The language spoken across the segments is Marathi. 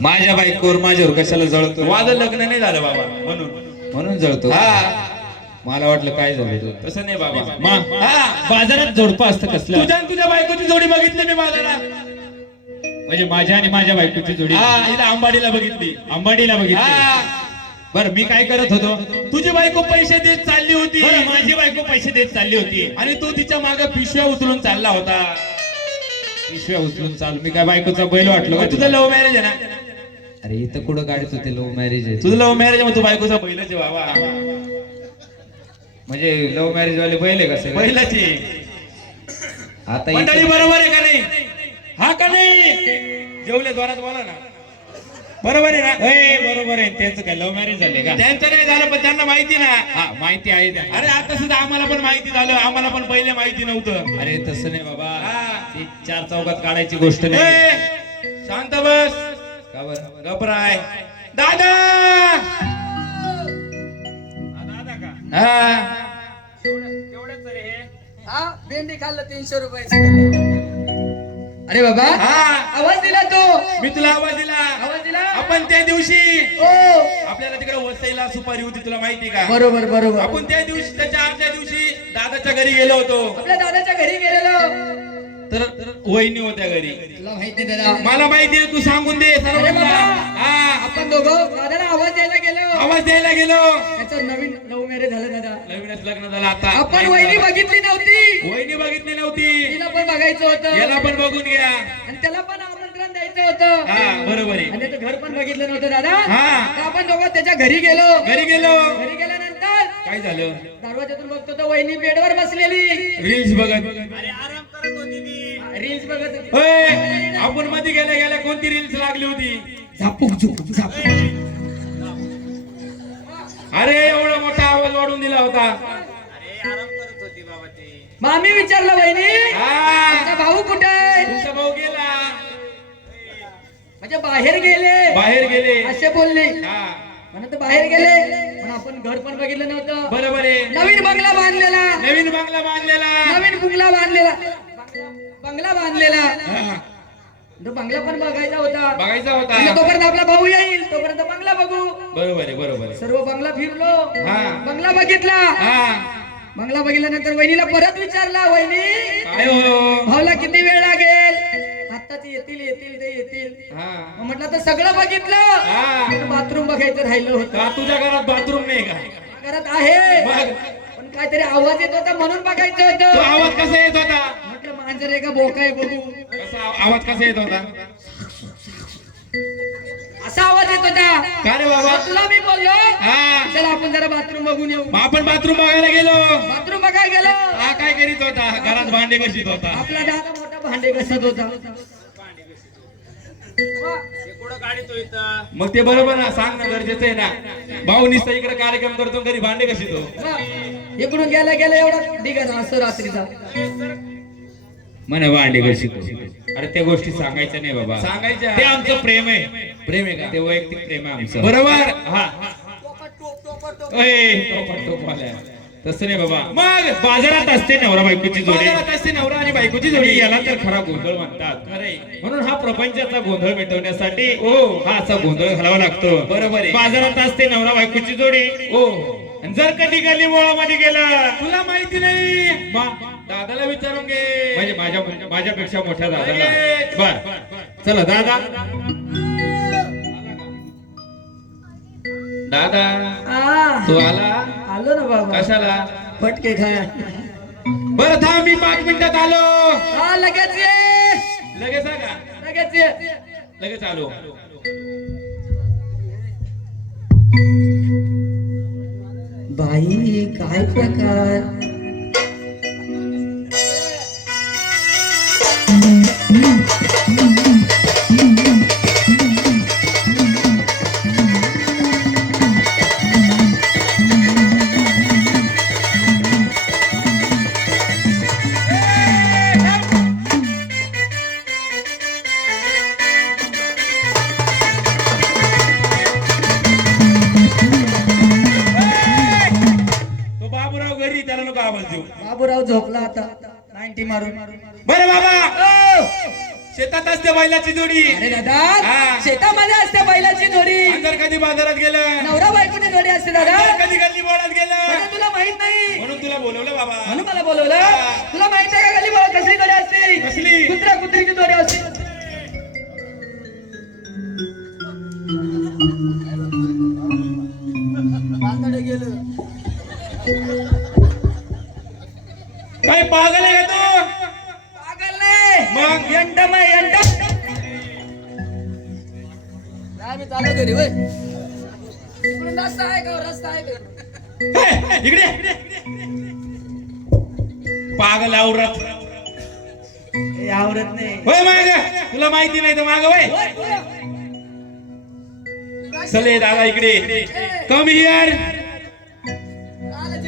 माझ्या बायकोवर माझ्यावर कशाला जळतो? माझं लग्न नाही झालं बाबा, म्हणून म्हणून जळतो. हा, मला वाटलं काय झालं तू. तसं नाही बाबा. हा, बाजारात जोडपं असतं कसलं? तुझ्या बायकोची जोडी बघितली मी बाजारात. म्हणजे माझ्या आणि माझ्या बायकोची जोडी. हा, इथं अंबाडीला बघितली. अंबाडीला बघितली. बरं, मी काय करत होतो? तुझी बायको पैसे देत चालली होती. माझी बायको पैसे देत चालली होती आणि तू तिच्या मागे पिशव्या उचलून चालला होता. पिशव्या उचलून चाल. मी काय बायकोचा बैल वाटलो का? तुझं लव्ह मॅरेज आहे ना? अरे इथं कुठं गाडीत होते लव्ह मॅरेज आहे. तुझं लव्ह मॅरेज आहे, तू बायकोचा बैलच आहे बाबा. म्हणजे लव्ह मॅरेज वाले बैल आहे कसं? बैलाची. आता मंडळी बरोबर आहे का नाही? हा का नाही? जेवले द्वारात बोला ना. बरोबर आहे ना? बरोबर आहे. त्यांचं काय लव्ह मॅरेज झाले का? त्यांचं नाही झालं, पण त्यांना माहिती ना. हा, माहिती आहे. अरे आता सुद्धा आम्हाला पण माहिती झालं, आम्हाला पण पहिले माहिती नव्हतं. अरे तसं नाही बाबा, हा. ती चार चौकात काढायची गोष्ट नाही. शांत बस. का बरं? घबराय दादा. हा, भेंडी खाल्लं 300 रुपये. अरे बाबा, आवाज दिला तो. मी तुला आवाज दिला. आवाज दिला. आपण त्या दिवशी ओ, आपल्याला तिकडे वसईला सुपारी होती, तुला माहिती का? बरोबर बरोबर. आपण त्या दिवशी, त्याच्या आजच्या दिवशी दादाच्या घरी गेलो होतो. आपल्या दादाच्या घरी गेलेलो. तर वहिनी होत्या घरी. तुला माहिती दादा? मला माहिती आहे, तू सांगून दे सर्वांना. हा, आपण दोघं दादाला आवाज द्यायला गेलो. आवाज द्यायला गेलो. त्याचं नवीन लव्ह मॅरेज झालं दादा. नवीनच लग्न झालं आता. आपण वहिनी बघितली नव्हती. वहिनी बघितली नव्हती. तिला पण बघायचं होतं. याला पण बघून घ्या. आणि त्याला पण आमंत्रण द्यायचं होतं. हा, बरोबर आहे. आणि त्याचं घर पण बघितलं नव्हतं दादा. हा. तर आपण दोघं त्याच्या घरी गेलो. घरी गेलो. घरी गेल्यानंतर काय झालं? दरवाजातून बघतो तर वहिनी बेडवर बसलेली. रील्स बघत. रील्स बघत होती. होय, आपण मध्ये गेल्या गेल्या कोणती रील्स लागली होती? झापूक झुपूक झापूक. अरे एवढा मोठा आवाज वाढून दिला होता. मामी विचारलं वहिनी, हा, तुमचा भाऊ कुठे आहे? तुमचा भाऊ गेला. म्हणजे बाहेर गेले. बाहेर गेले. असे बोलले. हा, म्हणत बाहेर गेले, पण आपण घर पण बघितलं नव्हतं. बरोबर आहे. नवीन बंगला बांधलेला. नवीन बंगला बांधलेला. नवीन बंगला बांधलेला. बंगला बांधलेला. हा, तो बंगला पण बघायचा होता. बघायचा म्हणजे होता. तोपर्यंत आपला भाऊ येईल, तोपर्यंत बंगला बघू. बरोबर आहे, बरोबर आहे. सर्व बंगला फिरलो. हा. बंगला बघितला. हा, बंगला बघितल्यानंतर वहिनीला परत विचारला, वहिनी काय हो? भाऊला किती वेळ लागेल? आत्ताच येतील येतील ते येतील. हा, मग म्हटलं तर सगळं बघितलं. हा. बाथरूम बघायचं राहिलं होतं. का तुझ्या घरात बाथरूम नाही का? घरात आहे, मग पण काहीतरी आवाज येत होता म्हणून बघायचं तो होतं. आवाज कसा येत होता? म्हटलं मांजर आहे का बोका आहे बघू. कसा आवाज कसा येत होता? असा आवाज येत होता. का रे बाबा? तुला मी बोललो, हा, चला आपण जरा बाथरूम बघून येऊ. मग आपण बाथरूम बघायला गेलो. बाथरूम बघायला गेलो. हा, काय करीत होता? घरात भांडे कशीत होता. आपला दादा मोठा भांडे घसत होता. मग ते बरोबर ना, सांग ना, गरजेचं आहे ना. भाऊ निस्ता इकडे कार्यक्रम करतो, घरी भांडे कशीतो. मग इकडून गेला गेला एवढा दिघा असं रात्रीचा. म्हणे भांडे कशी. अरे त्या गोष्टी सांगायच्या नाही बाबा. सांगायच्या. ते आमचं प्रेम आहे. प्रेम आहे का? ते वैयक्तिक प्रेम आहे आमचं. बरोबर. हा, टोप आलाय. तसं नाही बाबा. मग बाजारात असते नवरा बायकोची जोडी. बाजारात असते नवरा आणि बायकोची जोडी. जोडी याला तर खरा गोंधळ म्हणतात. खरंय. म्हणून हा प्रपंचाचा गोंधळ मिटवण्यासाठी हा असा गोंधळ घालावा लागतो. बरोबर आहे. बाजारात असते नवरा बायकोची जोडी. ओ, आणि जर कधी गली मोळामध्ये गेला, तुला माहिती नाही? दादाला विचारून घे. म्हणजे माझ्यापेक्षा मोठ्या दादाला. अरे. बर, चला दादा. दादा, आ, तू आला? आलो ना बाबा. कशाला? फटके खाय. बरं थांब, मी 5 मिनिटात आलो. हा, लगेच ये. लगेच आहे का? लगेच ये. लगेच आलो. बाई काय प्रकार. बाबूराव झोपला आता 90 मारून. बरं बाबा, ओ, शेतात असते बैलाची जोडी. अरे दादा हा. शेतामध्ये असते बैलाची जोडी. अंतर कधी बाजारात गेलं, नवरा बायकोची जोडी असते दादा. अंतर कधी गल्ली बोळात गेलं, म्हणजे तुला माहित नाही म्हणून तुला बोलवलं बाबा. म्हणून मला बोलवलं. तुला माहित आहे का गली बोळ कसली जोडी असते? कसली? कुत्रा कुत्रीची जोडी असते. काय पागल आहे का तू? पागल नाही मग? यंटम आहे यंटम. आम्ही चालू घरी वय. इकडून रस्ता आहे का? रस्ता आहे का? हे, इकडे पागल आवरत. हे आवडत नाही. होय माग, तुला माहिती नाही तर माग वय. होय, पुढं. चले दादा इकडे. Come here.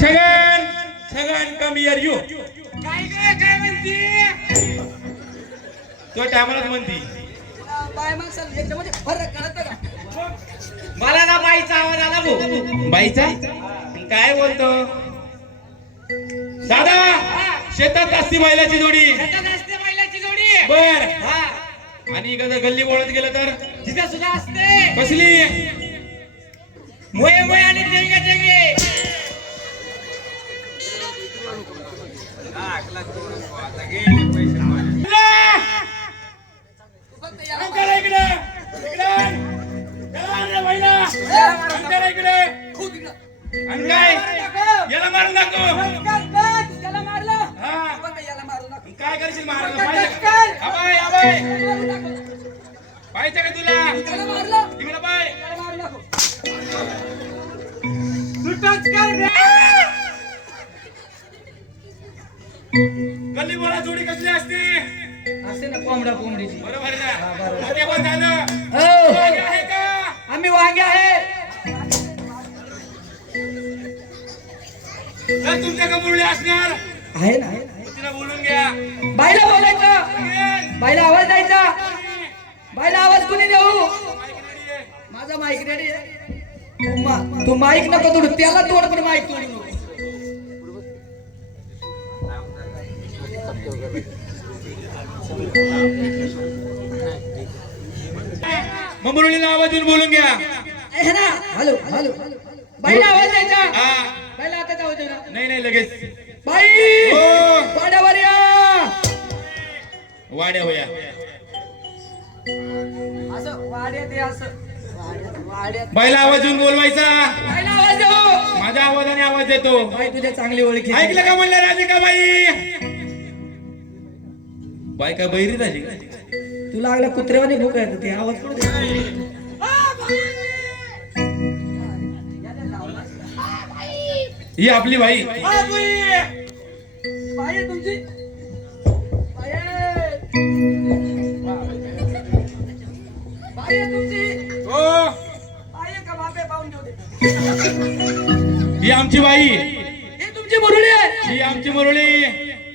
Chhagan, Chhagan come here you. काय म्हणती? तो टायमालाच म्हणती. बाय माणसाला याच्यामध्ये फरक कळतं का? मला ना बाईचा आवाज आला भाऊ. बाईचा? काय बोलतो दादा? शेतात असती बैलाची जोडी. बर. आणि जर गल्ली बोळत गेलं तर तिथे सुद्धा असते. कसली? मोये मोये आणि डेंगे डेंगे. अंकल इकडे. इकडे. चला रे बैला. अंकल इकडे. आणि काय? याला मारून दाखव. त्याला मारलं. हा. बघ याला मारू नका. काय करशील मारायला पाहिजे? अबाय अबाय. पाहिजे का तुला? त्याला मारलं. इकडे पाय. त्याला मारू नको. गल्ली बोळा जोडी कसली असते? असते ना कोंबडा कोंबडीची. बरोबर आहे ना? ते पण झालं. हो. वांगे आहे का? आम्ही वांगे आहे. तर तुमच्या मुरळी असणार. आहे ना, आहे ना. तिला बोलून घ्या. बाईला बोलायचं. बाईला आवाज द्यायचा. बाईला आवाज कुणी देऊ? माझा माईक रेडी आहे. तू माईक नको तोडू. त्याला तोड पण माईक तोडू नको. मग मुरळीला आवाज देऊन बोलून घ्या. आहे ना. Hello hello. बाईला आवाज द्यायचा. हा. बाईला आता आवाज द्यायचा. नाही नाही लगेच. बाई हो. वाड्यावर या. वाड्या होया. असं वाड्यात ये असं. वाड्यात. बाईला आवाज देऊन बोलवायचा. बाईला आवाज देऊ. माझ्या आवाजाने आवाज देतो. बाई तुझ्या चांगली ओळखी. ऐकलं का म्हणलं राधिका बाई? बाई का बैरी झाली का? तू लागला कुत्र्यावाने भूक येत ते आवाज पण दे. ही आपली बाई. बाई आहे तुमची. बाई आहे. बाई आहे तुमची. हो. बाई आहे का बापे पाहून घेऊ दे. ही आमची बाई. ही तुमची मुरळी आहे. ही आमची मुरळी.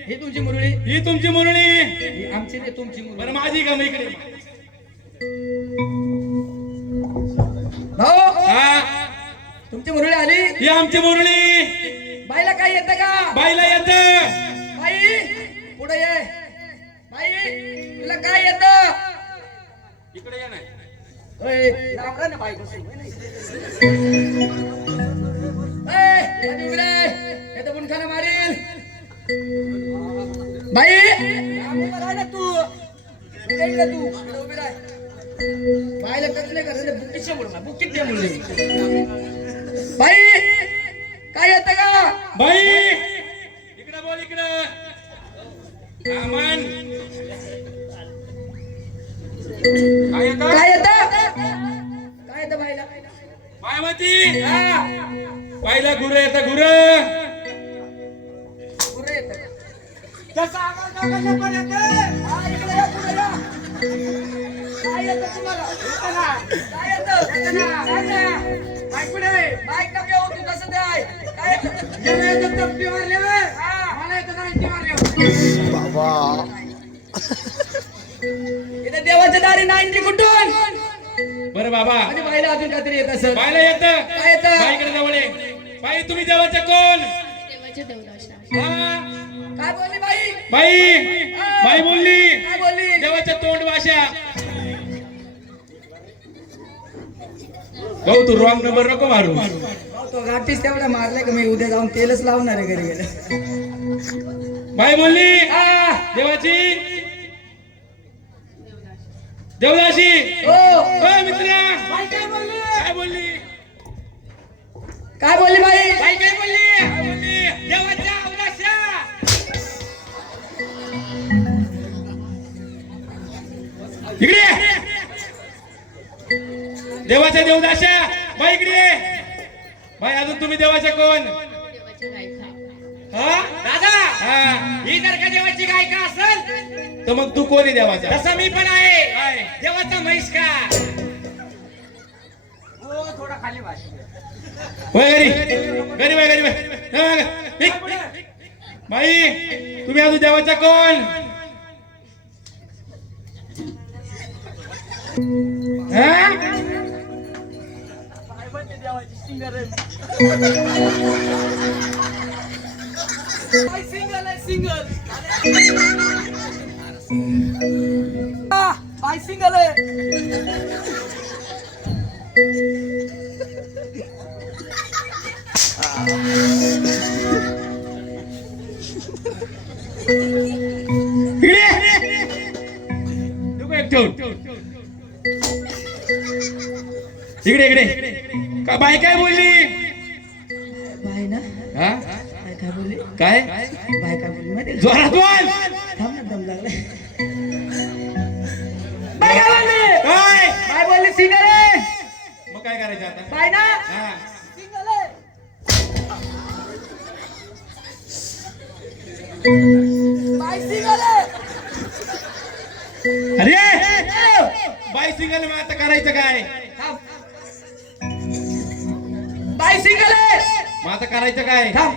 ही तुमची मुरळी. ही तुमची मुरळी. ही आमची ते तुमची मुरळी. बरं माझी का इकडे? भाऊ हा. तुमची मुरळी आली. ही आमची मुरळी. बाईला काय येतं का? बाईला येत. बाई पुढे ये. बाई तुला काय येतं? इकडे ये नाही. ओय, लांब राहा ना बाईपासून. ओय, आधी उभी राह. येतं मुंडखाना मारील. बाई लांब उभा राह ना तू. इकडे ये तू. इकडे उभी राह. बाईला कसं नाही करायचं. बुकीच्या मुळे बुकीत दे मुळे. बाई काय येतं का? बाई इकडे बोल. इकडे आमन. काय येतं? काय येतं? काय येतं बाईला? बाय म्हणती. हा बाईला गुरु येतं. गुरु. पुढे येतं. तसा आवाज टाकायला पण येतं. हा, इकडे या, पुढे या. काय येतं तुम्हाला? येतं ना? काय येतं? येतं ना? सांग ना. बाईक कुठे आहे? बाईक नको येऊ, तू तसं द्याय. काय येतं? याला येतं तपटी मारल्यावर. हा. मला येतं नाईन्टी मारल्यावर. इथे देवाच्या दारी 90 कुठून? बरं बाबा. आणि बाईला अजून काहीतरी येत असं. बायला येतं. काय येतं? बाईकडे जवळ ये. बाई तुम्ही देवाचे कोण? देवाचे देवदास. हा. काय बोलली बाई बाई बाई बोलली काय बोलली देवाच्या तोंड भाषा. भाऊ तू रॉंग नंबर नको मारू. तो गाठीच तेवढा मारलाय का मी उद्या जाऊन तेलच लावणार आहे घरी गेलं. बाई बोलली आ, देवाची देवदाशी. ओ ओ मित्रा बाई काय बोलली काय बोलली काय बोलली बाई बाई काय बोलली देवाच्या अवदास्या. इकडे ये. देवाच्या देवदाशा बाई इकडे ये. बाई अजून तुम्ही देवाच्या कोण हा दादा हा ही जर का देवाची गायिका असेल तर मग तू कोण आहे देवाचा. तसा मी पण आहे काय? देवाचा म्हैस का. हो थोडा खाली वाश. होय घरी बाई घरी बाई. बाई तुम्ही अजून देवाच्या कोण हा? सिंगल आहे सिंगल बाई सिंगल आहे. इकडे ये. नको एक ठेवून. इकडे इकडे का बाई काय बोलली बाई ना हा बाई काय बोलली काय बाई काय बोलली माहिती का? जोरात बोल. थांब ना दम लागलाय. बाई काय बोलली काय बाई बोलली सिंगल आहे. मग काय करायचं आता बाई ना हा सिंगल आहे. बाई सिंगल आहे. अरे बाई सिंगल मग आता करायचं काय थांब. बाई सिंगल आहे. मग आता करायचं काय थांब.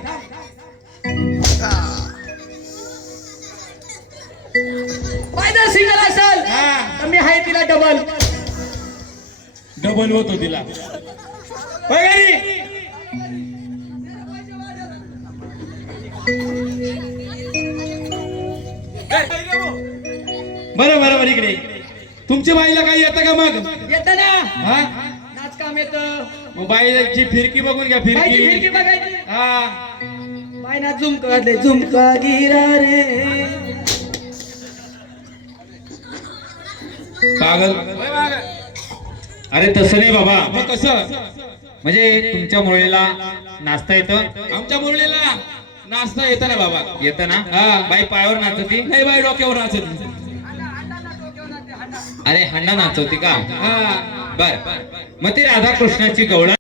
बाई जर सिंगल असेल हा तर मी आहे तिला डबल. डबल होतो तिला. होय घरी बरं बरं बरं इकडे तुमच्या बाईला काही येतं का मग येतं ना हा नाच काम येतं. मग बाईची फिरकी बघून घ्या बाईची फिरकी फिरकी बघायची. हा बाई ना झुमका दे झुमका गिरा रे. पागल अरे तसं नाही बाबा. मग कसं म्हणजे तुमच्या मुलीला नाचता येतं आमच्या मुरलीला नाचता येतं ना बाबा येतं ना. हा. बाई पायावर नाचवती. नाही बाई डोक्यावर नाचत अरे हंडा नाचवती का. हा बर मग ती राधा कृष्णाची गवळण